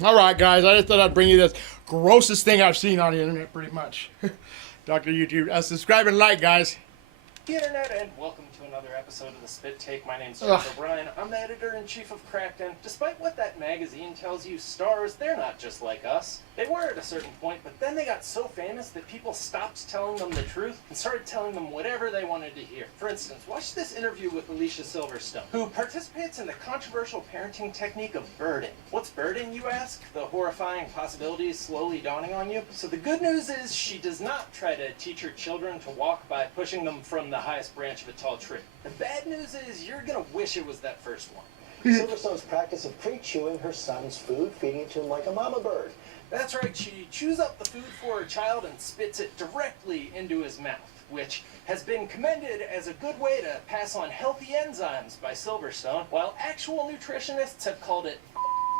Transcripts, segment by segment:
All right, guys, I just thought I'd bring you this grossest thing I've seen on the internet, pretty much. Dr. YouTube. Subscribe and like, guys. The internet, and welcome to another episode of The Spit Take. My name's Jeff O'Brien. I'm the editor-in-chief of Crackdown. Despite what that magazine tells you, stars, they're not just like us. They were at a certain point, but then they got so famous that people stopped telling them the truth and started telling them whatever they wanted to hear. For instance, watch this interview with Alicia Silverstone, who participates in the controversial parenting technique of birding. What's birding, you ask? The horrifying possibilities slowly dawning on you? So the good news is she does not try to teach her children to walk by pushing them from the highest branch of a tall tree. The bad news is you're gonna wish it was that first one. Silverstone's practice of pre-chewing her son's food, feeding it to him like a mama bird. That's right, she chews up the food for her child and spits it directly into his mouth, which has been commended as a good way to pass on healthy enzymes by Silverstone, while actual nutritionists have called it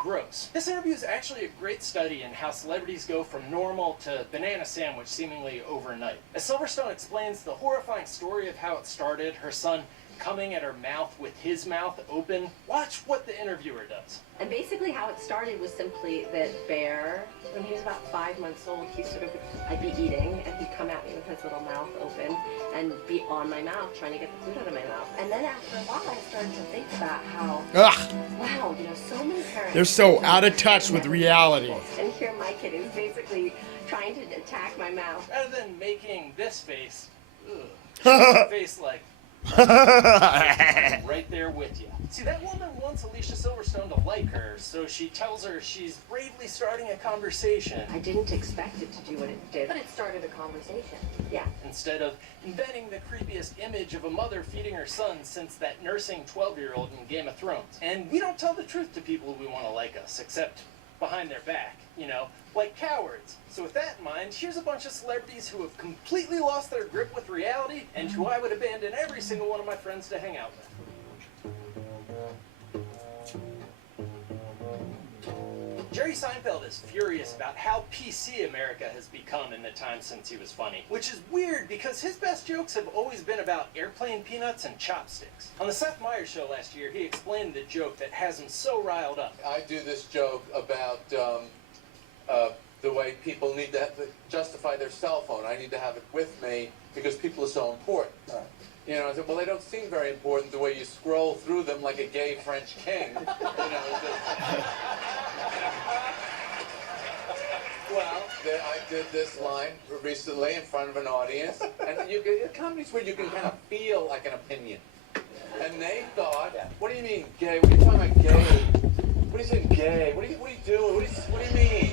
gross. This interview is actually a great study in how celebrities go from normal to banana sandwich seemingly overnight. As Silverstone explains the horrifying story of how it started, her son coming at her mouth with his mouth open, watch what the interviewer does. And basically how it started was simply that Bear, when he was about 5 months old, I'd be eating and he'd come at me with his little mouth open and be on my mouth trying to get the food out of my mouth. And then after a while I started to think about how, wow, so many parents... They're so out of touch with reality. And here my kid is basically trying to attack my mouth. Rather than making this face, face like... right there with you. See, that woman wants Alicia Silverstone to like her, so she tells her she's bravely starting a conversation. I didn't expect it to do what it did. But it started a conversation. Yeah. Instead of inventing the creepiest image of a mother feeding her son since that nursing 12-year-old in Game of Thrones. And we don't tell the truth to people who want to like us, except behind their back, like cowards. So with that in mind, here's a bunch of celebrities who have completely lost their grip with reality and who I would abandon every single one of my friends to hang out with. Jerry Seinfeld is furious about how PC America has become in the time since he was funny, which is weird because his best jokes have always been about airplane peanuts and chopsticks. On the Seth Meyers show last year, he explained the joke that has him so riled up. I do this joke about the way people need to justify their cell phone. I need to have it with me because people are so important. I said, well, they don't seem very important the way you scroll through them like a gay French king. Well, I did this line recently in front of an audience, and you get comedies where you can kind of feel like an opinion. And they thought, what do you mean gay? What are you talking about gay? What are you saying gay? What are you doing? What do you mean,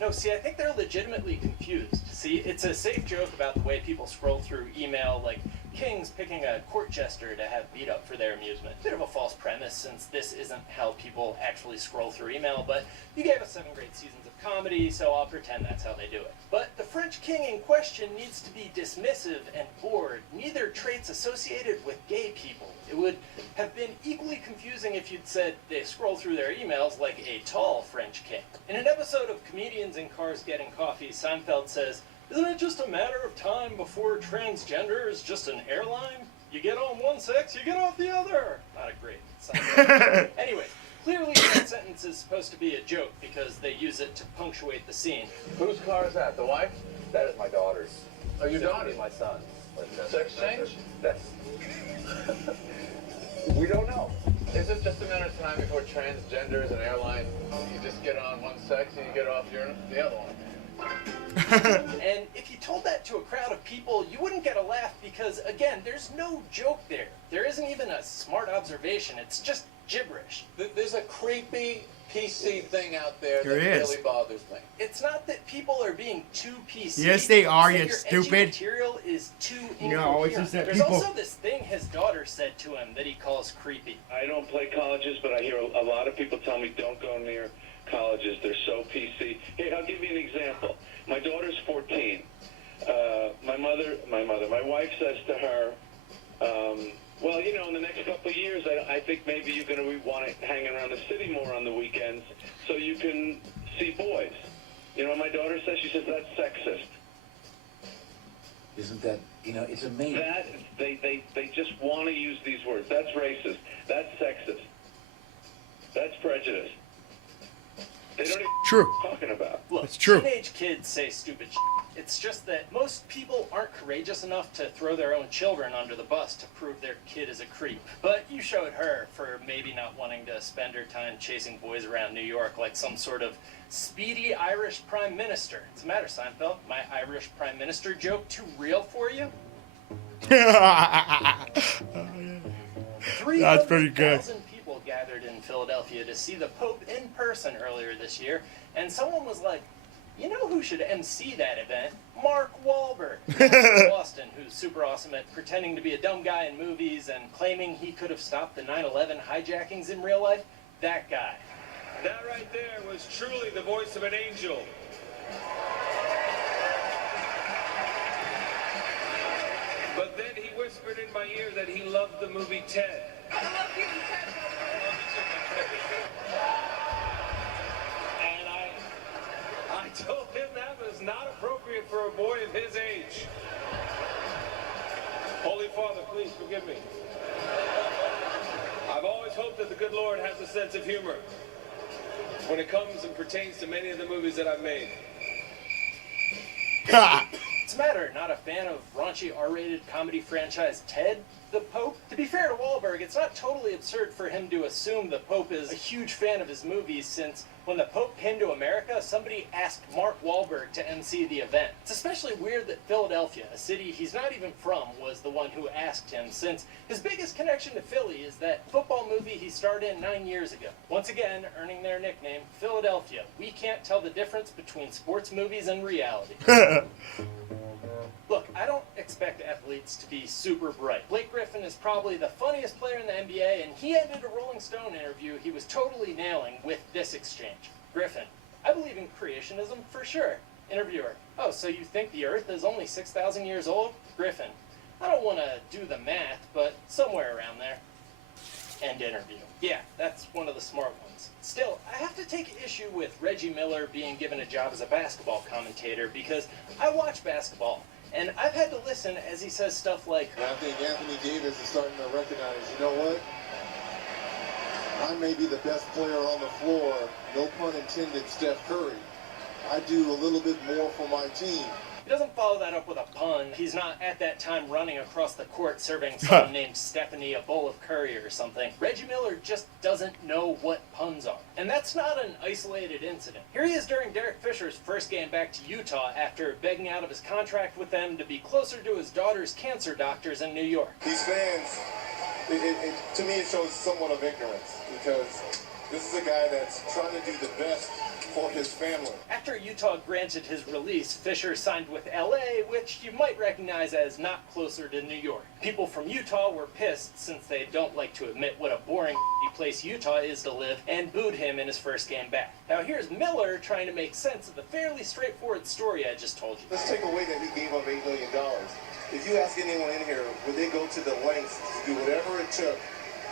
No, see, I think they're legitimately confused. See, it's a safe joke about the way people scroll through email, like kings picking a court jester to have beat up for their amusement. Bit of a false premise, since this isn't how people actually scroll through email, but you gave us 7 great seasons of comedy, so I'll pretend that's how they do it. But the French king in question needs to be dismissive and bored, neither traits associated with gay people. It would have been equally confusing if you'd said they scroll through their emails like a tall French king. In an episode of Comedians in Cars Getting Coffee, Seinfeld says, "Isn't it just a matter of time before transgender is just an airline? You get on one sex, you get off the other." Not a great Seinfeld. Anyway, clearly that sentence is supposed to be a joke because they use it to punctuate the scene. Whose car is that? The wife? That is my daughter's. Oh, your daughter's? My son. Sex change? That's... We don't know. Is it just a matter of time before transgender is an airline? You just get on one sex and you get off the other one. And if you told that to a crowd of people, you wouldn't get a laugh because, again, there's no joke there. There isn't even a smart observation. It's just gibberish. There's a creepy PC thing out there that There is. really bothers me. It's not that people are being too PC. Yes, they are, it's that you your edgy stupid. material is too No, it's incoherent. just that There's people- also this thing his daughter said to him that he calls creepy. I don't play colleges, but I hear a lot of people tell me don't go near colleges. They're so PC. Here, I'll give you an example. My daughter's 14. My wife says to her, well, in the next couple of years, I think maybe you're going to want to hang around the city more on the weekends so you can see boys. My daughter says, she says, that's sexist. Isn't that, it's amazing. That, they just want to use these words. That's racist. That's sexist. That's prejudice. They don't even True. know what they're talking about. Look, It's true. teenage kids say stupid shit. It's just that most people aren't courageous enough to throw their own children under the bus to prove their kid is a creep. But you showed her for maybe not wanting to spend her time chasing boys around New York like some sort of speedy Irish prime minister. What's the matter, Seinfeld? My Irish prime minister joke too real for you? That's pretty good. 300,000 people gathered in Philadelphia to see the Pope in person earlier this year, and someone was like, you know who should MC that event? Mark Wahlberg. From Boston, who's super awesome at pretending to be a dumb guy in movies and claiming he could have stopped the 9/11 hijackings in real life. That guy. That right there was truly the voice of an angel. But then he whispered in my ear that he loved the movie Ted. I love you, Ted. And I told him that was not appropriate for a boy of his age. Holy Father, please forgive me. I've always hoped that the good Lord has a sense of humor when it comes and pertains to many of the movies that I've made. What's the matter? Not a fan of raunchy R-rated comedy franchise Ted the Pope? To be fair to Wahlberg, it's not totally absurd for him to assume the Pope is a huge fan of his movies, since when the Pope came to America, somebody asked Mark Wahlberg to MC the event. It's especially weird that Philadelphia, a city he's not even from, was the one who asked him, since his biggest connection to Philly is that football movie he starred in 9 years ago. Once again, earning their nickname, Philadelphia. We can't tell the difference between sports movies and reality. Look, I don't expect athletes to be super bright. Blake Griffin is probably the funniest player in the NBA, and he ended a Rolling Stone interview he was totally nailing with this exchange. Griffin: I believe in creationism for sure. Interviewer: oh, so you think the Earth is only 6,000 years old? Griffin: I don't want to do the math, but somewhere around there. End interview. Yeah, that's one of the smart ones. Still, I have to take issue with Reggie Miller being given a job as a basketball commentator, because I watch basketball, and I've had to listen as he says stuff like, I think Anthony Davis is starting to recognize, you know what? I may be the best player on the floor, no pun intended, Steph Curry. I do a little bit more for my team. He doesn't follow that up with a pun. He's not at that time running across the court serving someone named Stephanie a bowl of curry or something. Reggie Miller just doesn't know what puns are. And that's not an isolated incident. Here he is during Derek Fisher's first game back to Utah after begging out of his contract with them to be closer to his daughter's cancer doctors in New York. These fans, to me it shows somewhat of ignorance, because this is a guy that's trying to do the best for his family. After Utah granted his release, Fisher signed with LA, which you might recognize as not closer to New York. People from Utah were pissed, since they don't like to admit what a boring place Utah is to live, and booed him in his first game back. Now here's Miller trying to make sense of the fairly straightforward story I just told you. Let's take away that he gave up $8 million. If you ask anyone in here, would they go to the lengths to do whatever it took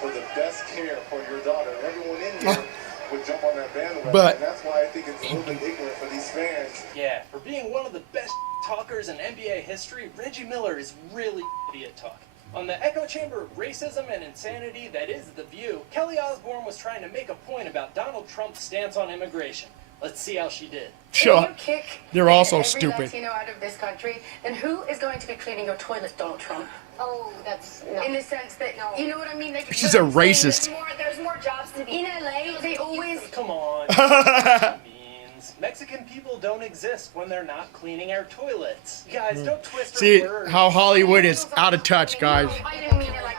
for the best care for your daughter? Everyone in here would jump on that bandwagon, But- and that's why I think it's a little bit ignorant for these fans. Yeah, for being one of the best talkers in NBA history, Reggie Miller is really idiot talk. On the echo chamber of racism and insanity that is The View, Kelly Osbourne was trying to make a point about Donald Trump's stance on immigration. Let's see how she did. Shut up. Kick They're also every stupid. Latino out of this country, then who is going to be cleaning your toilet, Donald Trump? Oh, that's no. In the sense that, No. you know what I mean? Like, She's a racist. There's more jobs to be. In LA, they always... Come on. You know what she means. Mexican people don't exist when they're not cleaning our toilets. You guys, don't twist her See words. how Hollywood is out of touch, guys. I